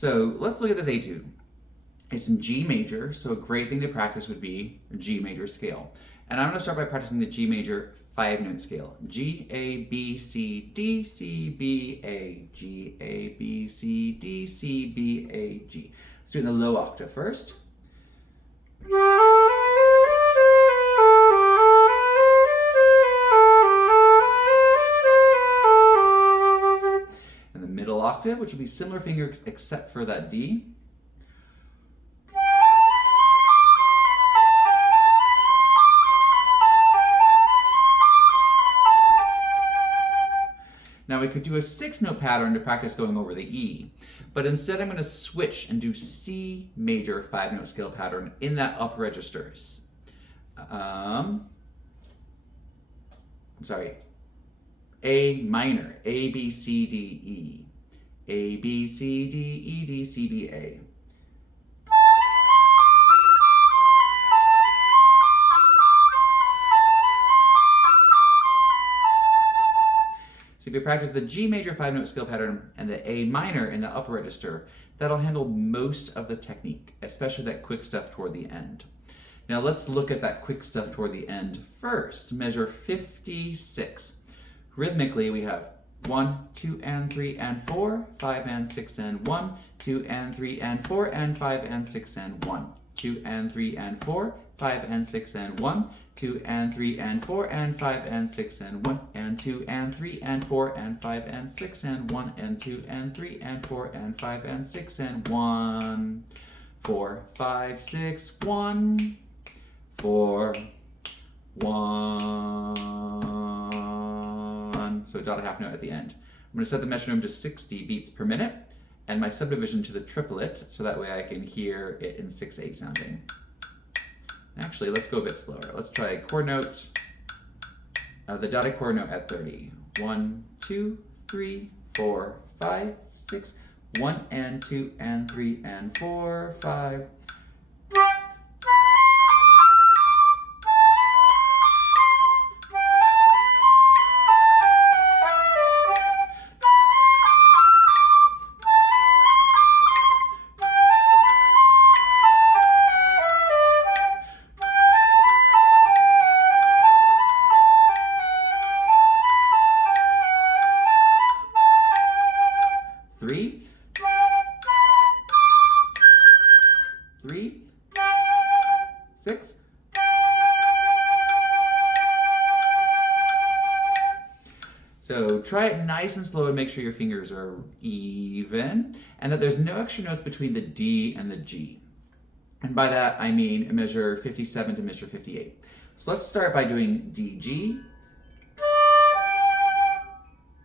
So let's look at this etude. It's in G major, so a great thing to practice would be a G major scale. And I'm going to start by practicing the G major 5-note scale. G, A, B, C, D, C, B, A, G, A, B, C, D, C, B, A, G. Let's do it in the low octave first. In the middle octave, which will be similar fingers except for that D. Now we could do a 6-note pattern to practice going over the E, but instead I'm going to switch and do C major 5-note scale pattern in that upper register. A minor, A, B, C, D, E. A, B, C, D, E, D, C, B, A. So if you practice the G major 5-note scale pattern and the A minor in the upper register, that'll handle most of the technique, especially that quick stuff toward the end. Now let's look at that quick stuff toward the end first. Measure 56. Rhythmically, we have 1, 2, and 3, and 4, 5, and 6, and 1, 2, and 3, and 4, and 5, and 6, and 1, 2, and 3, and 4, 5, and 6, and 1, 2, and 3, and 4, and 5, and 6, and 1, and 2, and 3, and 4, and 5, and 6, and 1, and 2, and 3, and 4, and 5, and 6, and 1, 4, 5, 6, 1, 4, 1. So dot a half note at the end. I'm going to set the metronome to 60 beats per minute and my subdivision to the triplet so that way I can hear it in 6/8 sounding. Actually, let's go a bit slower. Let's try chord note, the dotted chord note at 30. 1, 2, 3, 4, 5, 6, 1, and 2, and 3, and 4, 5. Three, 6. So try it nice and slow and make sure your fingers are even and that there's no extra notes between the D and the G. And by that I mean measure 57 to measure 58. So let's start by doing DG,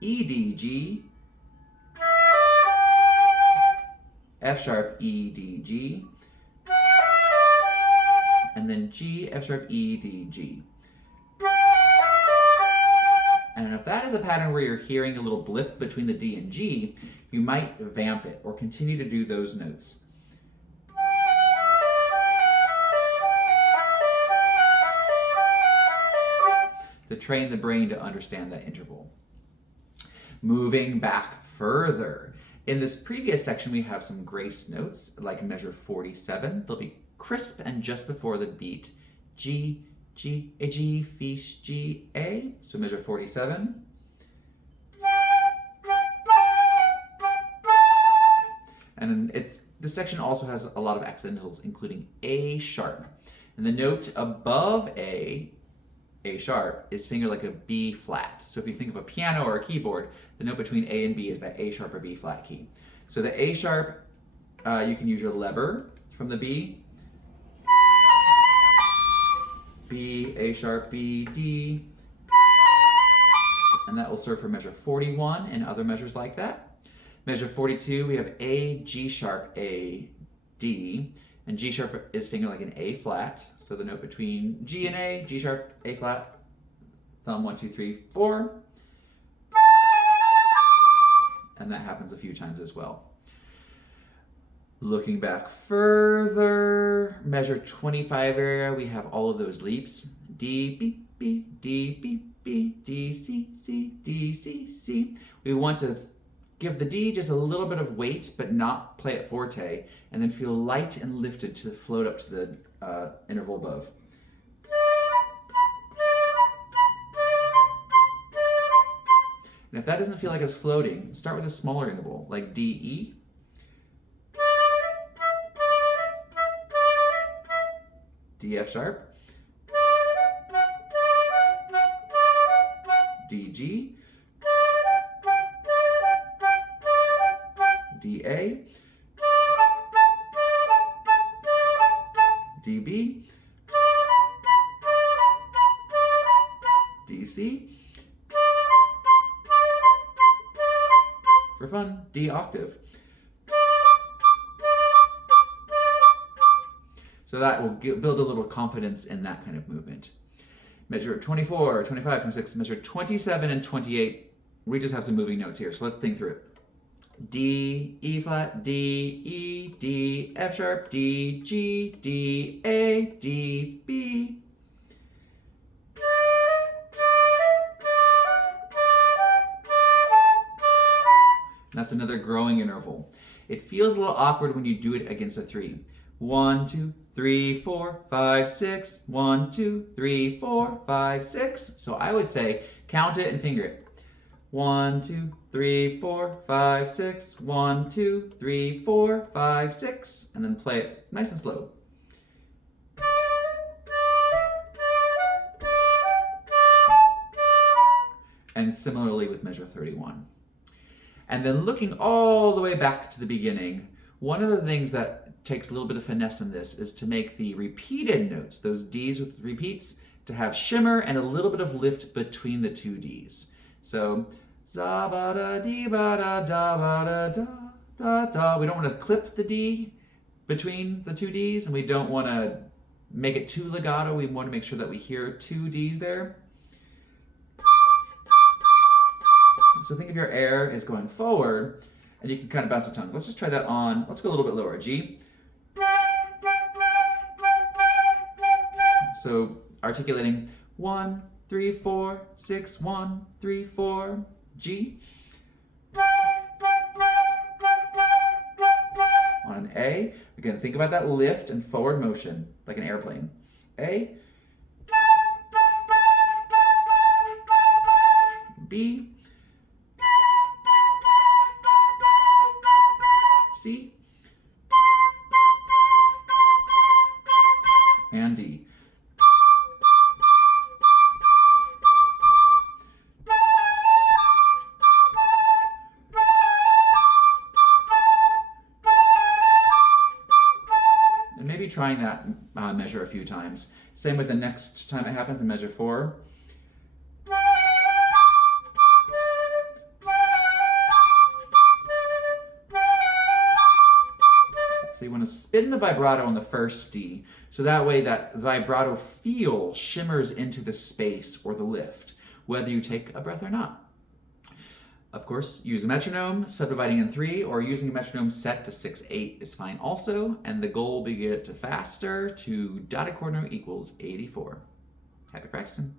EDG, F sharp, EDG, and then G, F sharp, E, D, G. And if that is a pattern where you're hearing a little blip between the D and G, you might vamp it or continue to do those notes. To train the brain to understand that interval. Moving back further. In this previous section, we have some grace notes, like measure 47. They'll be crisp and just before the beat. G, G, A, G, Fish, G, A. So measure 47. And this section also has a lot of accidentals, including A sharp. And the note above A sharp, is fingered like a B flat. So if you think of a piano or a keyboard, the note between A and B is that A sharp or B flat key. So the A sharp, you can use your lever from the B. B, A sharp, B, D. And that will serve for measure 41 and other measures like that. Measure 42, we have A, G sharp, A, D. And G sharp is fingered like an A flat. So the note between G and A, G sharp, A flat, thumb 1, 2, 3, 4. And that happens a few times as well. Looking back further, measure 25 area, we have all of those leaps. D, B, B, D, B, B, D, C, C, D, C, C. We want to give the D just a little bit of weight, but not play it forte, and then feel light and lifted to float up to the interval above. And if that doesn't feel like it's floating, start with a smaller interval, like D-E. D-F sharp. D-G. D-A. D-B. D-C. For fun, D octave. So that will build a little confidence in that kind of movement. Measure 24, 25, 26, measure 27 and 28. We just have some moving notes here, so let's think through it. D, E flat, D, E, D, F sharp, D, G, D, A, D, B. That's another growing interval. It feels a little awkward when you do it against a 3. 1, 2, 3, 4, 5, 6. 1, 2, 3, 4, 5, 6. So I would say count it and finger it. 1, 2, 3, 4, 5, 6. 1, 2, 3, 4, 5, 6. And then play it nice and slow. And similarly with measure 31. And then looking all the way back to the beginning, one of the things that takes a little bit of finesse in this is to make the repeated notes, those Ds with repeats, to have shimmer and a little bit of lift between the two Ds. So, za ba da dee ba da da ba da da da da. We don't want to clip the D between the two Ds, and we don't want to make it too legato. We want to make sure that we hear two Ds there. So think of your air is going forward, and you can kind of bounce the tongue. Let's just try that on. Let's go a little bit lower. G. So articulating 1, 3, 4, 6, 1, 3, 4, G. On an A, again, think about that lift and forward motion, like an airplane. A. B. C, and D. And maybe trying that measure a few times. Same with the next time it happens in measure 4. So you want to spin the vibrato on the first D, so that way that vibrato feel shimmers into the space or the lift, whether you take a breath or not. Of course, use a metronome, subdividing in 3, or using a metronome set to 6/8 is fine also, and the goal will be to get it to faster to dotted chord note equals 84. Happy practicing.